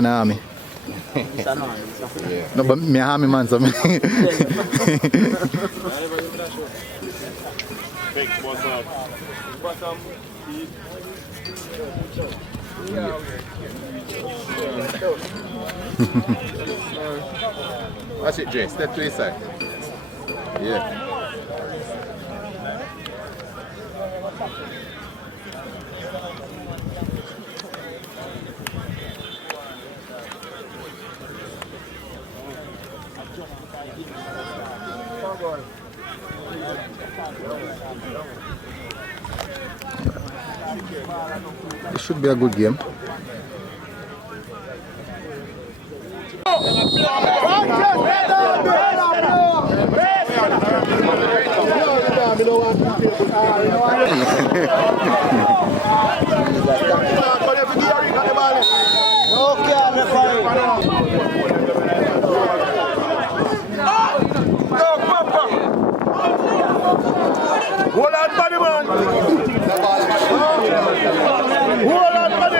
Na army. No, but me army man so me. Watch it, Jay. Step to his side. Yeah. It should be a good game. Hold on, buddy, man. Hold on, buddy.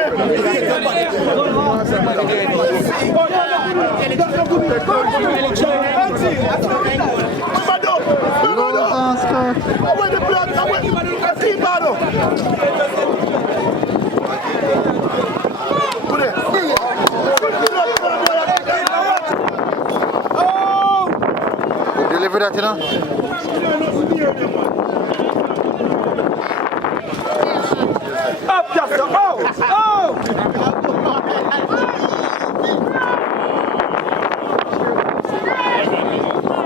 Deliver that, you know? Up, just up. Oh!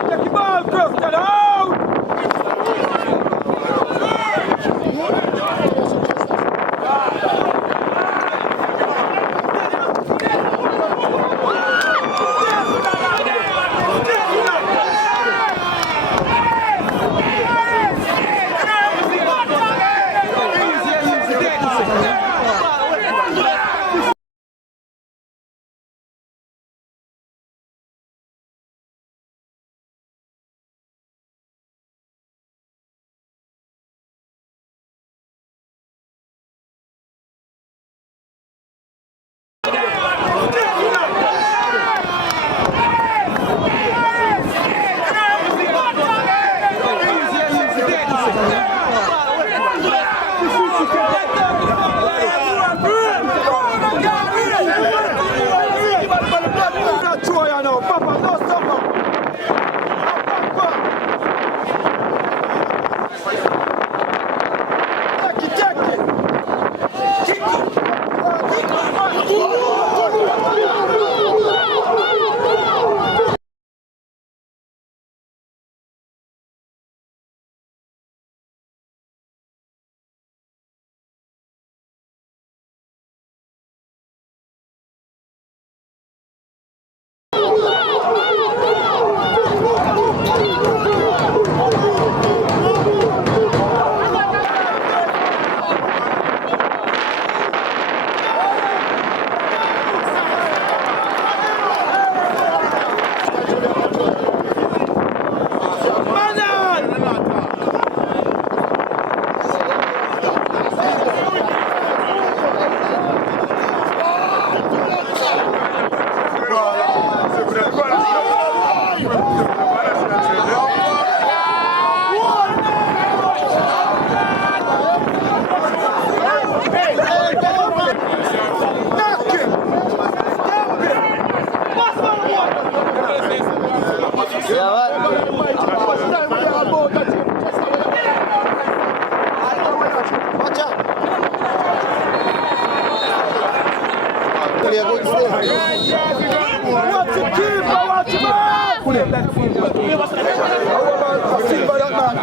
Take the ball, Christiana. Out!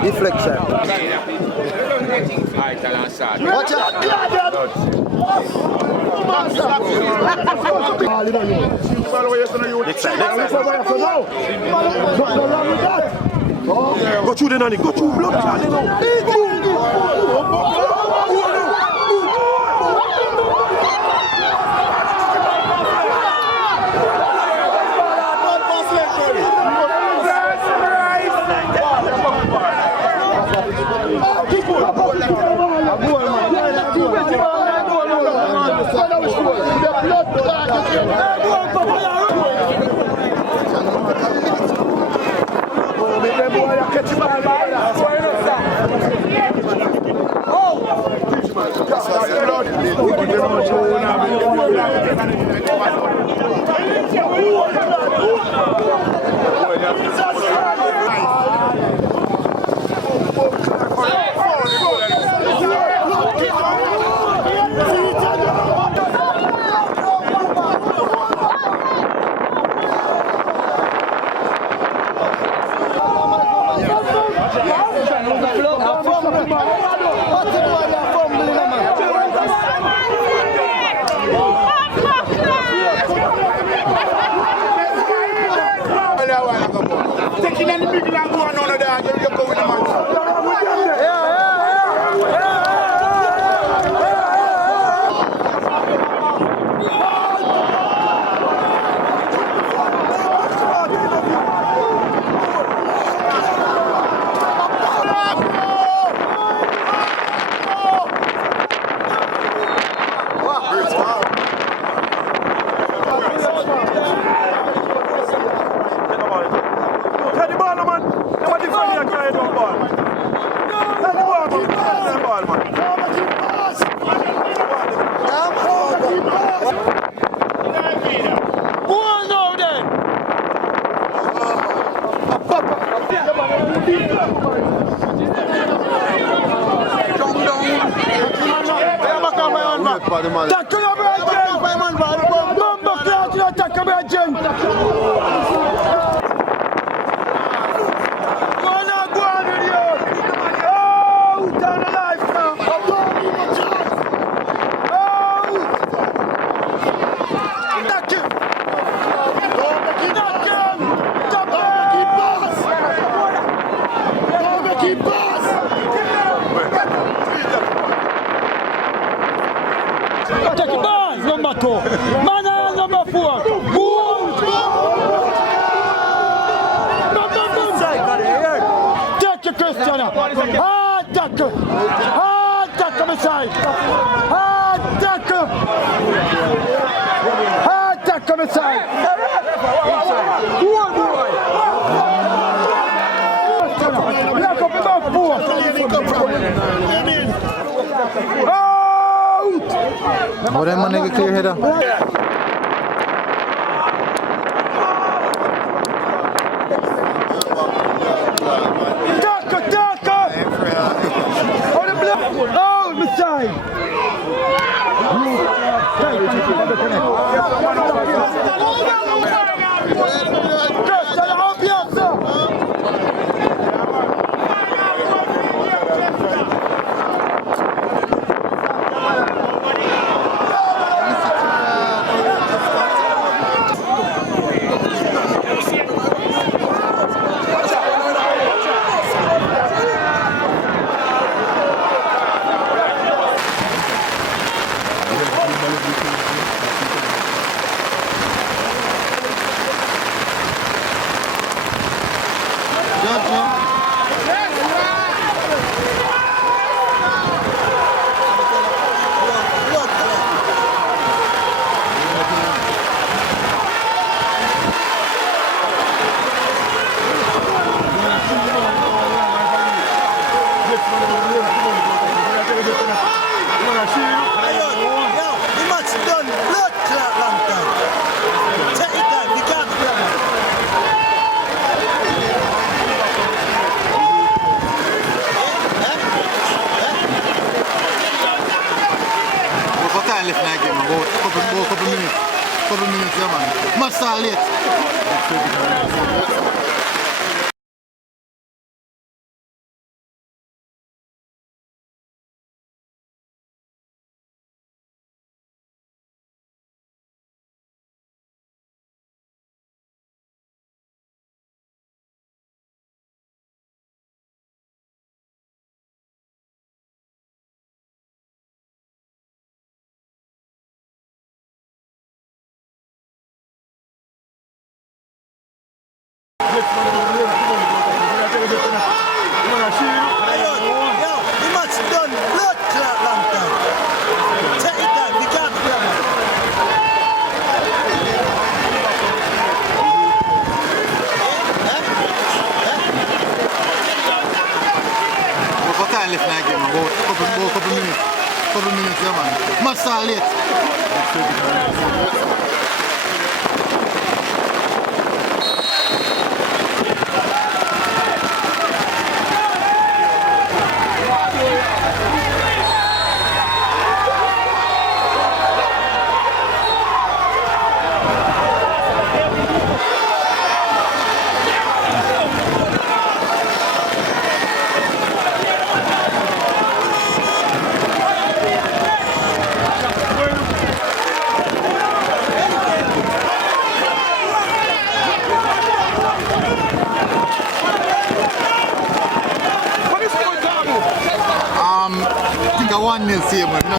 Deflection. Watch out. Next side. Go through the nanny. Go through blood. Blood Taking any big land going on there, you go with the man. Christiana. Hard tackle. Hard tackle beside. Hard tackle. Hard tackle beside. One boy. Lock up about four. Out. How them man nigga clear header? Oh, Messiah! Couple minutes, yeah, man. Must start late. Must start late. I think I won this here, man.